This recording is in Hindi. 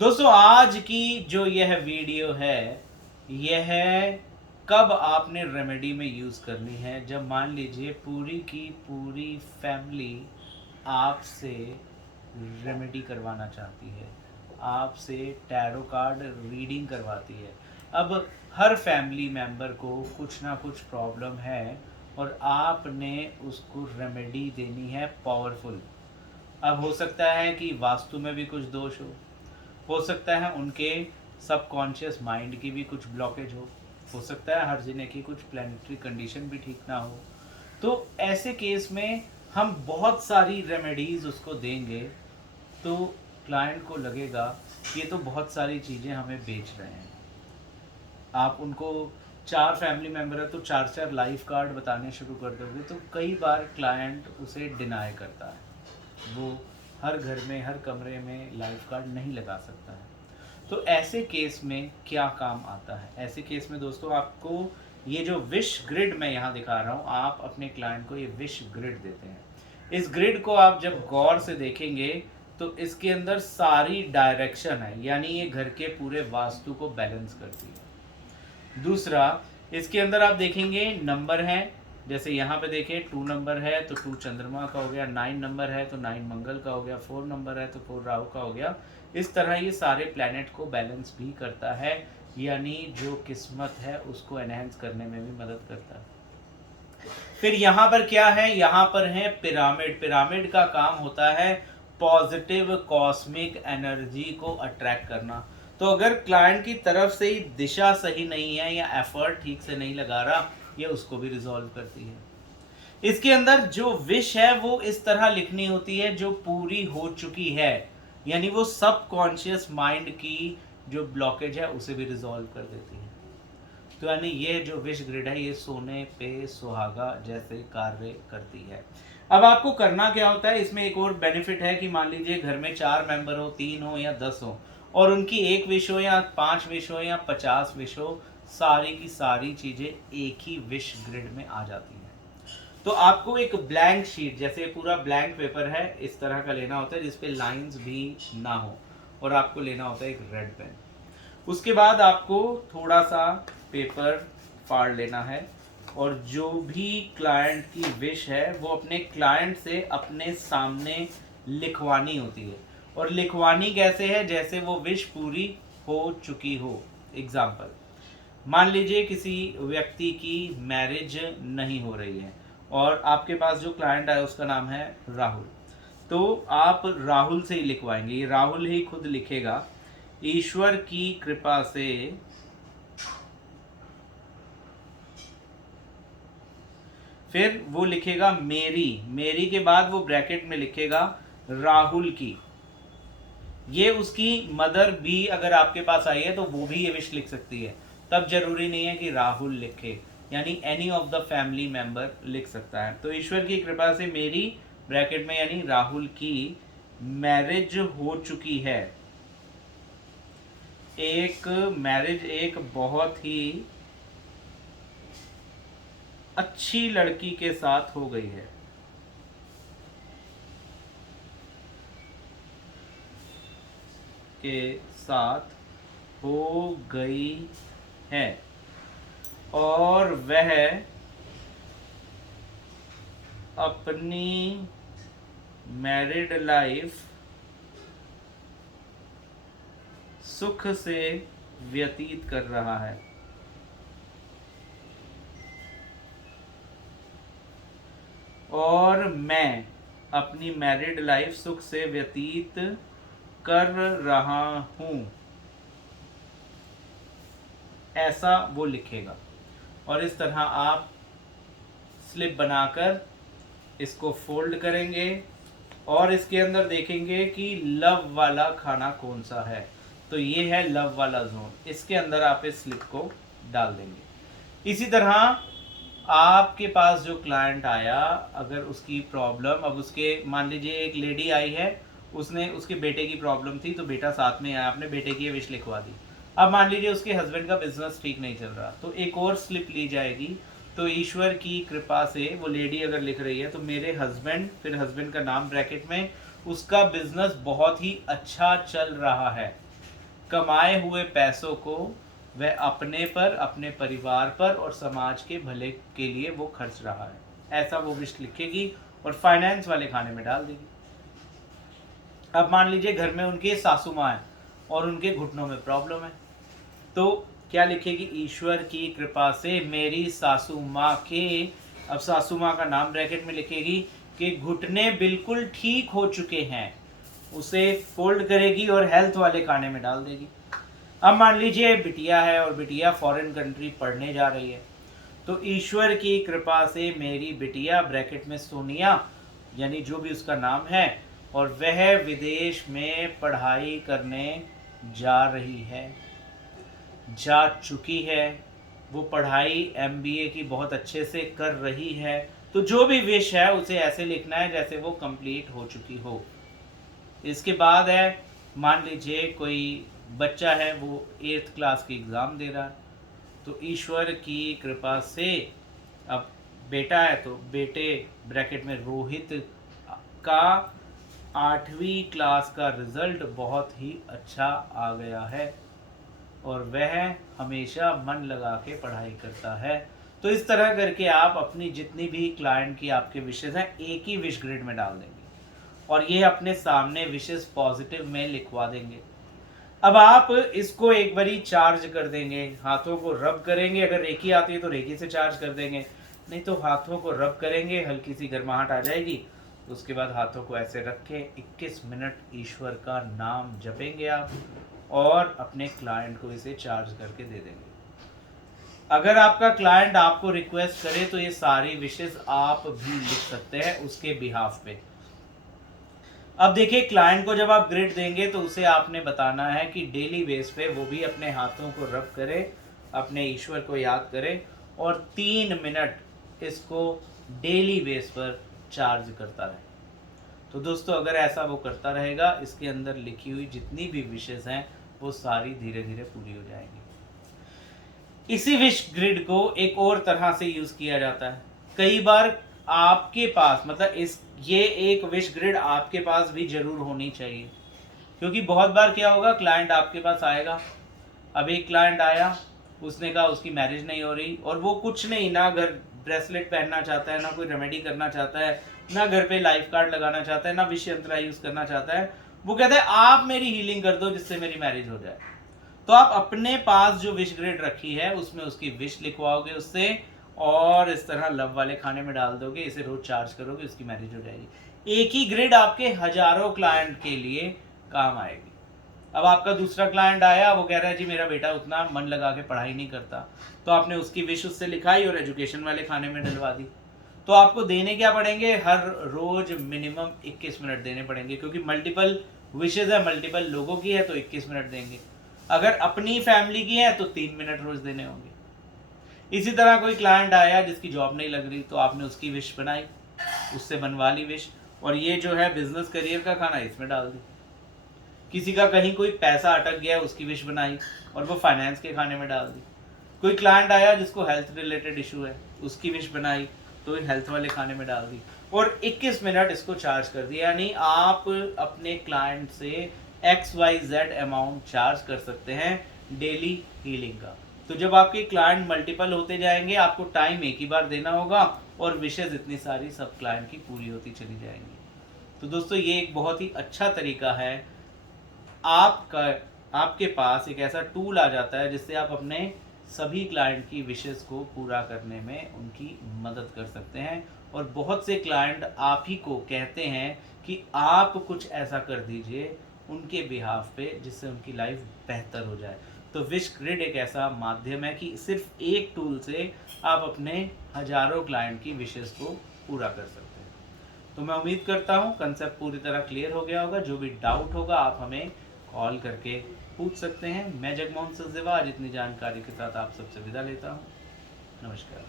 दोस्तों आज की जो यह वीडियो है, यह है कब आपने रेमेडी में यूज़ करनी है जब मान लीजिए पूरी की पूरी फैमिली आपसे रेमेडी करवाना चाहती है, आपसे टैरो कार्ड रीडिंग करवाती है। अब हर फैमिली मेंबर को कुछ ना कुछ प्रॉब्लम है और आपने उसको रेमेडी देनी है पावरफुल। अब हो सकता है कि वास्तु में भी कुछ दोष हो सकता है उनके सबकॉन्शियस माइंड की भी कुछ ब्लॉकेज हो सकता है हर जने की कुछ प्लानिटरी कंडीशन भी ठीक ना हो। तो ऐसे केस में हम बहुत सारी रेमेडीज़ उसको देंगे तो क्लाइंट को लगेगा ये तो बहुत सारी चीज़ें हमें बेच रहे हैं। आप उनको 4 फैमिली मेम्बर है तो 4-4 लाइफ कार्ड बताने शुरू कर दोगे तो कई बार क्लाइंट उसे डिनाई करता है। वो हर घर में हर कमरे में लाइफ कार्ड नहीं लगा सकता है। तो ऐसे केस में क्या काम आता है? ऐसे केस में दोस्तों आपको ये जो विश ग्रिड मैं यहाँ दिखा रहा हूँ, आप अपने क्लाइंट को ये विश ग्रिड देते हैं। इस ग्रिड को आप जब गौर से देखेंगे तो इसके अंदर सारी डायरेक्शन है, यानी ये घर के पूरे वास्तु को बैलेंस करती है। दूसरा, इसके अंदर आप देखेंगे नंबर हैं, जैसे यहाँ पे देखें 2 नंबर है तो 2 चंद्रमा का हो गया, 9 नंबर है तो 9 मंगल का हो गया, 4 नंबर है तो 4 राहु का हो गया। इस तरह ये सारे प्लैनेट को बैलेंस भी करता है, यानी जो किस्मत है उसको एनहेंस करने में भी मदद करता है। फिर यहाँ पर क्या है, यहाँ पर है पिरामिड। पिरामिड का काम होता है पॉजिटिव कॉस्मिक एनर्जी को अट्रैक्ट करना। तो अगर क्लाइंट की तरफ से ही दिशा सही नहीं है या एफर्ट ठीक से नहीं लगा रहा, ये उसको भी रिजॉल्व करती है। इसके अंदर जो विश है वो इस तरह लिखनी होती है जो पूरी हो चुकी है, यानी वो सबकॉन्शियस माइंड की जो ब्लॉकेज है उसे भी रिजॉल्व कर देती है। तो यानी ये जो विश ग्रिड है ये सोने पे सुहागा जैसे कार्य करती है। अब आपको करना क्या होता है, इसमें एक और बेनिफिट है कि मान लीजिए घर में 4 मेंबर हो, 3 हो या 10 हो और उनकी 1 विश हो या 5 विश हो या 50 विश हो, सारी की सारी चीज़ें एक ही विश ग्रिड में आ जाती हैं। तो आपको एक ब्लैंक शीट, जैसे पूरा ब्लैंक पेपर है इस तरह का लेना होता है जिसपे लाइंस भी ना हो, और आपको लेना होता है एक रेड पेन। उसके बाद आपको थोड़ा सा पेपर फाड़ लेना है और जो भी क्लाइंट की विश है वो अपने क्लाइंट से अपने सामने लिखवानी होती है। और लिखवानी कैसे है, जैसे वो विश पूरी हो चुकी हो। एग्जाम्पल, मान लीजिए किसी व्यक्ति की मैरिज नहीं हो रही है और आपके पास जो क्लाइंट है उसका नाम है राहुल, तो आप राहुल से ही लिखवाएंगे, ये राहुल ही खुद लिखेगा, ईश्वर की कृपा से फिर वो लिखेगा मेरी, मेरी के बाद वो ब्रैकेट में लिखेगा राहुल की। ये उसकी मदर भी अगर आपके पास आई है तो वो भी ये विश लिख सकती है, तब जरूरी नहीं है कि राहुल लिखे, यानी any of the family member लिख सकता है। तो ईश्वर की कृपा से मेरी ब्रैकेट में यानी राहुल की मैरिज हो चुकी है। एक मैरिज एक बहुत ही अच्छी लड़की के साथ हो गई है। के साथ हो गई है और वह अपनी मैरिड लाइफ सुख से व्यतीत कर रहा है। और मैं अपनी मैरिड लाइफ सुख से व्यतीत कर रहा हूँ, ऐसा वो लिखेगा। और इस तरह आप स्लिप बनाकर इसको फोल्ड करेंगे और इसके अंदर देखेंगे कि लव वाला खाना कौन सा है, तो ये है लव वाला जोन, इसके अंदर आप इस स्लिप को डाल देंगे। इसी तरह आपके पास जो क्लाइंट आया, अगर उसकी प्रॉब्लम, अब उसके मान लीजिए एक लेडी आई है, उसने उसके बेटे की प्रॉब्लम थी तो बेटा साथ में आया, आपने बेटे की विश लिखवा दी। अब मान लीजिए उसके हस्बैंड का बिजनेस ठीक नहीं चल रहा, तो एक और स्लिप ली जाएगी। तो ईश्वर की कृपा से वो लेडी अगर लिख रही है तो मेरे हस्बैंड, फिर हस्बैंड का नाम ब्रैकेट में, उसका बिजनेस बहुत ही अच्छा चल रहा है। कमाए हुए पैसों को वह अपने पर, अपने परिवार पर और समाज के भले के लिए वो खर्च रहा है, ऐसा वो विश लिखेगी और फाइनेंस वाले खाने में डाल देगी। अब मान लीजिए घर में उनके सासू माँ है और उनके घुटनों में प्रॉब्लम है, तो क्या लिखेगी? ईश्वर की कृपा से मेरी सासू माँ के, अब सासू माँ का नाम ब्रैकेट में लिखेगी कि घुटने बिल्कुल ठीक हो चुके हैं, उसे फोल्ड करेगी और हेल्थ वाले खाने में डाल देगी। अब मान लीजिए बिटिया है और बिटिया फॉरेन कंट्री पढ़ने जा रही है, तो ईश्वर की कृपा से मेरी बिटिया ब्रैकेट में सोनिया, यानी जो भी उसका नाम है, और वह विदेश में पढ़ाई करने जा रही है, जा चुकी है, वो पढ़ाई MBA की बहुत अच्छे से कर रही है। तो जो भी विश है उसे ऐसे लिखना है जैसे वो कंप्लीट हो चुकी हो। इसके बाद है, मान लीजिए कोई बच्चा है वो 8th क्लास की एग्ज़ाम दे रहा है, तो ईश्वर की कृपा से, अब बेटा है तो बेटे ब्रैकेट में रोहित का 8वीं क्लास का रिजल्ट बहुत ही अच्छा आ गया है और वह हमेशा मन लगा के पढ़ाई करता है। तो इस तरह करके आप अपनी जितनी भी क्लाइंट की आपके विशेष हैं एक ही विश ग्रिड में डाल देंगे और ये अपने सामने विशेष पॉजिटिव में लिखवा देंगे। अब आप इसको एक बारी चार्ज कर देंगे, हाथों को रब करेंगे, अगर रेकी आती है तो रेकी से चार्ज कर देंगे, नहीं तो हाथों को रब करेंगे, हल्की सी गर्माहट आ जाएगी, उसके बाद हाथों को ऐसे रख के 21 मिनट ईश्वर का नाम जपेंगे आप और अपने क्लाइंट को इसे चार्ज करके दे देंगे। अगर आपका क्लाइंट आपको रिक्वेस्ट करे तो ये सारी विशेष आप भी लिख सकते हैं उसके बिहाफ पे। अब देखिए, क्लाइंट को जब आप ग्रिड देंगे तो उसे आपने बताना है कि डेली बेस पे वो भी अपने हाथों को रब करे, अपने ईश्वर को याद करे और 3 मिनट इसको डेली बेस पर चार्ज करता रहे। तो दोस्तों, अगर ऐसा वो करता रहेगा, इसके अंदर लिखी हुई जितनी भी विशेष हैं वो सारी धीरे धीरे पूरी हो जाएंगी। इसी विश ग्रिड को एक और तरह से यूज किया जाता है। कई बार आपके पास, मतलब ये एक विश ग्रिड आपके पास भी जरूर होनी चाहिए, क्योंकि बहुत बार क्या होगा, क्लाइंट आपके पास आएगा। अब एक क्लाइंट आया, उसने कहा उसकी मैरिज नहीं हो रही और वो कुछ नहीं, ना घर ब्रेसलेट पहनना चाहता है, ना कोई रेमेडी करना चाहता है, ना घर पे लाइफ कार्ड लगाना चाहता है, ना विश यंत्र यूज करना चाहता है। वो कहता है आप मेरी हीलिंग कर दो जिससे मेरी मैरिज हो जाए। तो आप अपने पास जो विश ग्रिड रखी है उसमें उसकी विश लिखवाओगे उससे और इस तरह लव वाले खाने में डाल दोगे, इसे रोज चार्ज करोगे, उसकी मैरिज हो जाएगी। एक ही ग्रिड आपके हजारों क्लाइंट के लिए काम आएगी। अब आपका दूसरा क्लाइंट आया, वो कह रहा है जी मेरा बेटा उतना मन लगा के पढ़ाई नहीं करता, तो आपने उसकी विश उससे लिखाई और एजुकेशन वाले खाने में डलवा दी। तो आपको देने क्या पड़ेंगे? हर रोज मिनिमम 21 मिनट देने पड़ेंगे, क्योंकि मल्टीपल विशेज है, मल्टीपल लोगों की है तो 21 मिनट देंगे। अगर अपनी फैमिली की है तो 3 मिनट रोज देने होंगे। इसी तरह कोई क्लाइंट आया जिसकी जॉब नहीं लग रही, तो आपने उसकी विश बनाई, उससे बनवा ली विश, और ये जो है बिजनेस करियर का खाना इसमें डाल दी। किसी का कहीं कोई पैसा अटक गया, उसकी विश बनाई और वो फाइनेंस के खाने में डाल दी। कोई क्लाइंट आया जिसको हेल्थ रिलेटेड इशू है, उसकी विश बनाई तो हेल्थ वाले खाने में डाल दी और 21 मिनट इसको चार्ज कर दिया। यानी आप अपने क्लाइंट से XYZ अमाउंट चार्ज कर सकते हैं डेली हीलिंग का। तो जब आपके क्लाइंट मल्टीपल होते जाएंगे, आपको टाइम एक ही बार देना होगा और विशेष इतनी सारी सब क्लाइंट की पूरी होती चली जाएंगी। तो दोस्तों, ये एक बहुत ही अच्छा तरीका है। आपके पास एक ऐसा टूल आ जाता है जिससे आप अपने सभी क्लाइंट की विशेष को पूरा करने में उनकी मदद कर सकते हैं। और बहुत से क्लाइंट आप ही को कहते हैं कि आप कुछ ऐसा कर दीजिए उनके बिहाफ पे जिससे उनकी लाइफ बेहतर हो जाए। तो विश ग्रिड एक ऐसा माध्यम है कि सिर्फ एक टूल से आप अपने हजारों क्लाइंट की विशेष को पूरा कर सकते हैं। तो मैं उम्मीद करता हूँ कंसेप्ट पूरी तरह क्लियर हो गया होगा। जो भी डाउट होगा आप हमें कॉल करके पूछ सकते हैं। मैं जगमोहन सचदेवा आज इतनी जानकारी के साथ आप सबसे विदा लेता हूँ। नमस्कार।